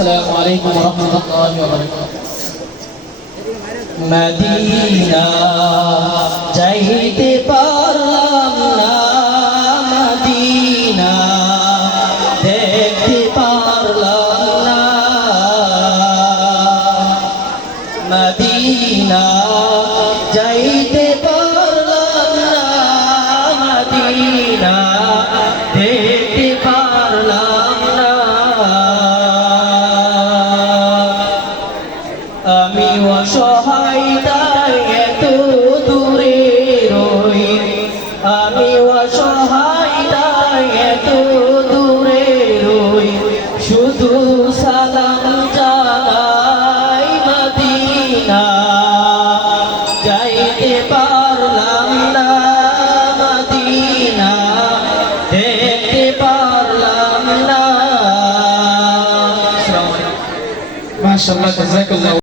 আসসালামু আলাইকুম ওয়া রাহমাতুল্লাহি ওয়া বারাকাতুহু। মদিনা যাইতে পারলাম না, মদিনা দেখতে পারলাম না, মদিনা যাইতে পারলাম না, মদিনা দেখতে পারলাম না। আমি অসহায় তাই এত দূরে রই, আমি অসহায় তাই এত দূরে রই, শুধু সালাম জানাই মদিনা যাইতে পারলাম না, মদিনা দেখতে পারলাম না। মাশাআল্লাহ, জাযাকাল্লাহ।